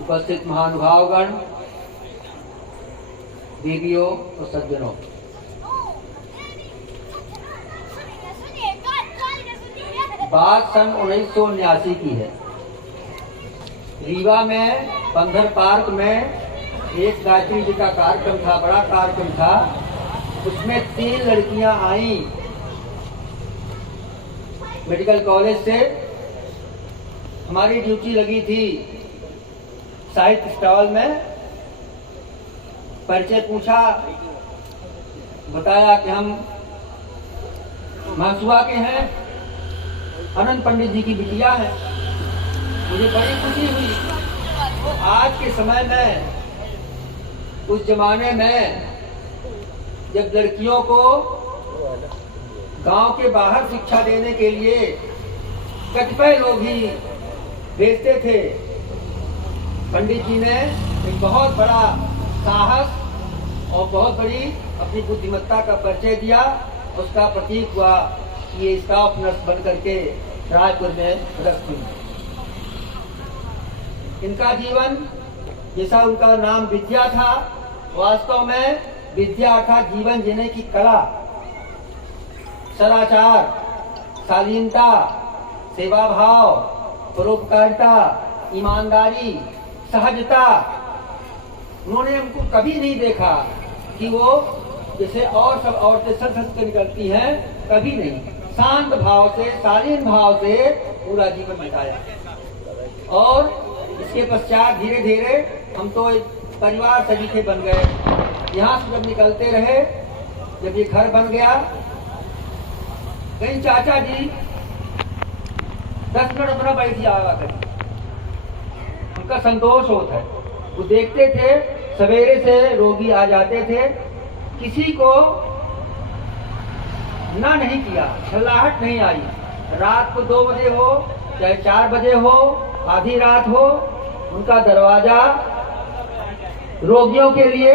उपस्थित महानुभावगण, देवियों और सज्जनों, बात सन 1979 की है। रीवा में बंदर पार्क में एक गायत्री जी का कार्यक्रम था, बड़ा कार्यक्रम था। उसमें 3 लड़कियां आई मेडिकल कॉलेज से। हमारी ड्यूटी लगी थी साहित्य स्टॉल में। परिचय पूछा, बताया कि हम महासुआ के हैं, अनंत पंडित जी की बिटिया है। मुझे बड़ी खुशी हुई। आज के समय में, उस जमाने में जब लड़कियों को गांव के बाहर शिक्षा देने के लिए कतिपय लोग ही भेजते थे, पंडित जी ने एक बहुत बड़ा साहस और बहुत बड़ी अपनी बुद्धिमत्ता का परिचय दिया। उसका प्रतीक हुआ कि ये स्टाफ नर्स बन करके रायपुर में रख हुई। इनका जीवन, जैसा उनका नाम विद्या था, वास्तव में विद्या अर्थात जीवन जीने की कला, सदाचार, शालीनता, सेवा भाव, परोपकारिता, ईमानदारी, सहजता। उन्होंने हमको कभी नहीं देखा कि वो जैसे और सब औरतें सच के निकलती हैं, कभी नहीं। शांत भाव से, शालीन भाव से पूरा जीवन बिताया। और इसके पश्चात धीरे धीरे हम तो एक परिवार सजीखे बन गए। यहाँ से जब निकलते रहे, जब ये घर बन गया, कहीं चाचा जी 10 मिनट अपना बैठ जाया करें, उनका संतोष होता है। वो देखते थे, सवेरे से रोगी आ जाते थे, किसी को ना नहीं किया, छलाहट नहीं आई। रात को 2 बजे हो चाहे 4 बजे हो, आधी रात हो, उनका दरवाजा रोगियों के लिए,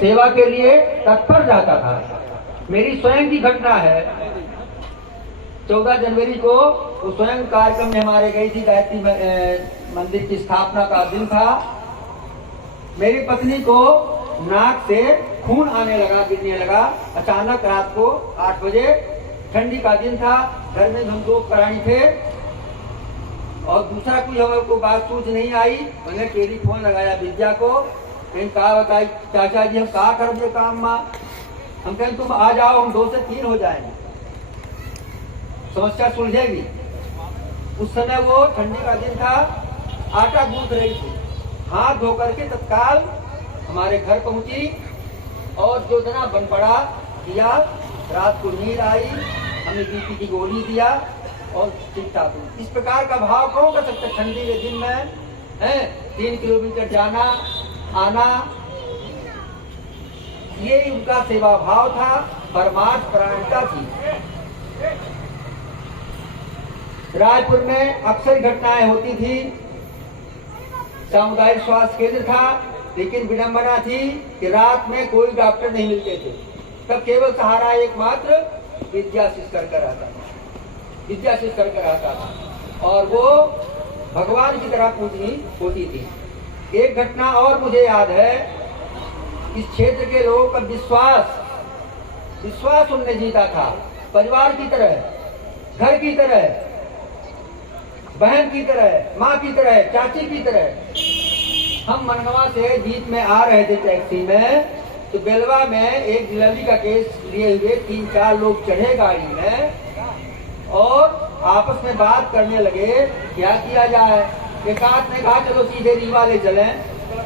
सेवा के लिए तत्पर जाता था। मेरी स्वयं की घटना है। 14 जनवरी को वो स्वयं कार्यक्रम में हमारे गई थी, गायत्री मंदिर की स्थापना का दिन था। मेरी पत्नी को नाक से खून आने लगा, गिरने लगा अचानक। रात को 8 बजे, ठंडी का दिन था, घर में हम 2 प्राणी थे और दूसरा कोई हमको बात सूझ नहीं आई। मैंने टेलीफोन लगाया विद्या को, कहीं कहा बताई चाचा जी हम कहा कर दिए काम माँ। हम कहें तुम आ जाओ, हम 2 से 3 हो जाएंगे, समस्या सुलझेगी। उस समय वो ठंडी का दिन था, आटा गूंथ रही थी। हाथ धो करके तत्काल हमारे घर पहुंची और जो जना बन पड़ा दिया। रात को नींद आई, हमें बीपी की गोली दिया और ठीक ठाक हुई। इस प्रकार का भाव कौन कर सकता? ठंडी के दिन में है 3 किलोमीटर जाना आना, ये उनका सेवा भाव था, परमार्थ परायणता थी। रायपुर में अक्सर घटनाएं होती थी। सामुदायिक स्वास्थ्य केंद्र था, लेकिन विडंबना थी कि रात में कोई डॉक्टर नहीं मिलते थे। तब केवल सहारा एकमात्र विद्या शिष्य कर आता था, विद्या शिष्य कर आता था और वो भगवान की तरह पूजनी होती थी। एक घटना और मुझे याद है। इस क्षेत्र के लोगों का विश्वास उनने जीता था। परिवार की तरह, घर की तरह, बहन की तरह, माँ की तरह, चाची की तरह। हम मनगवा से जीत में आ रहे थे टैक्सी में, तो बेलवा में एक डिलीवरी का केस लिए हुए 3-4 लोग चढ़े गाड़ी में और आपस में बात करने लगे क्या किया जाए। एक आध ने कहा चलो सीधे रीवा ले चलें।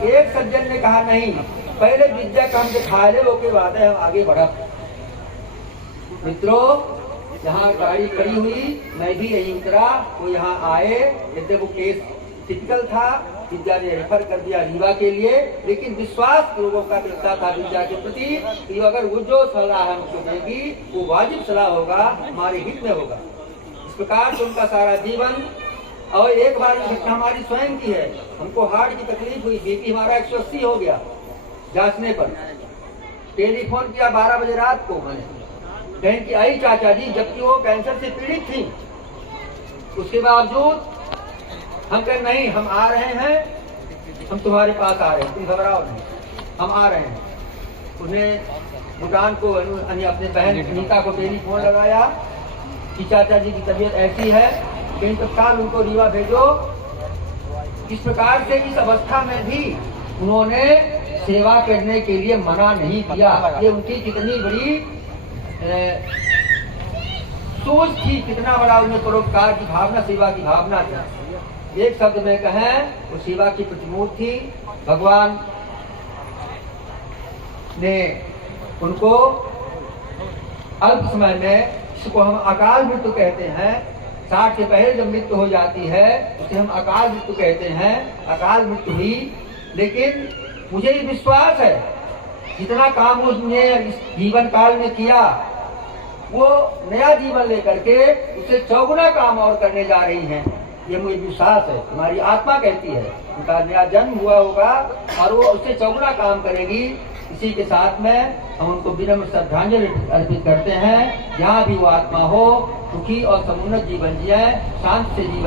एक सज्जन ने कहा नहीं, पहले विद्या का हम दिखा ले, वो के बाद हम आगे बढ़ा। मित्रों, जहाँ गाड़ी खड़ी हुई, मैं भी यही उतरा। वो यहाँ आए, यद्यपि वो केस टिपिकल था, विद्या ने रेफर कर दिया रीवा के लिए, लेकिन विश्वास लोगों का दिखता था विद्या के प्रति कि अगर वो जो सलाह हमको देगी वो वाजिब सलाह होगा, हमारे हित में होगा। इस प्रकार से उनका सारा जीवन। और एक बार घटना हमारी स्वयं की है। हमको हार्ट की तकलीफ हुई, बीपी हमारा 180 हो गया। जांचने पर टेलीफोन किया 12 बजे रात को मैंने, कहीं कि आई चाचा जी, जबकि वो कैंसर से पीड़ित थी। उसके बावजूद हम कहें नहीं, हम आ रहे हैं, हम तुम्हारे पास आ रहे हैं, तुम घबराओ नहीं, हम आ रहे हैं। उसने भूटान को अपने बहन नीता को टेलीफोन लगाया कि चाचा जी की तबीयत ऐसी है कि तत्काल उनको रीवा भेजो। इस प्रकार से इस अवस्था में भी उन्होंने सेवा करने के लिए मना नहीं किया। ये उनकी कितनी बड़ी सोच थी, कितना बड़ा उन्हें परोपकार की भावना, सेवा की भावना थी। एक शब्द में कहें वो सेवा की प्रतिमूर्ति थी। भगवान ने उनको अल्प समय में, इसको हम अकाल मृत्यु कहते हैं, 60 के पहले जब मृत्यु हो जाती है उसे हम अकाल मृत्यु कहते हैं। अकाल मृत्यु हुई, लेकिन मुझे ये विश्वास है जितना काम उसने इस जीवन काल में किया वो नया जीवन लेकर के उसे चौगुना काम और करने जा रही हैं। ये मुझे विश्वास है, हमारी आत्मा कहती है उनका नया जन्म हुआ होगा और वो उससे चौगुना काम करेगी। इसी के साथ में हम उनको विनम्र श्रद्धांजलि अर्पित करते हैं। जहाँ भी वो आत्मा हो सुखी और समुन्नत जीवन जिए, शांत से जीवन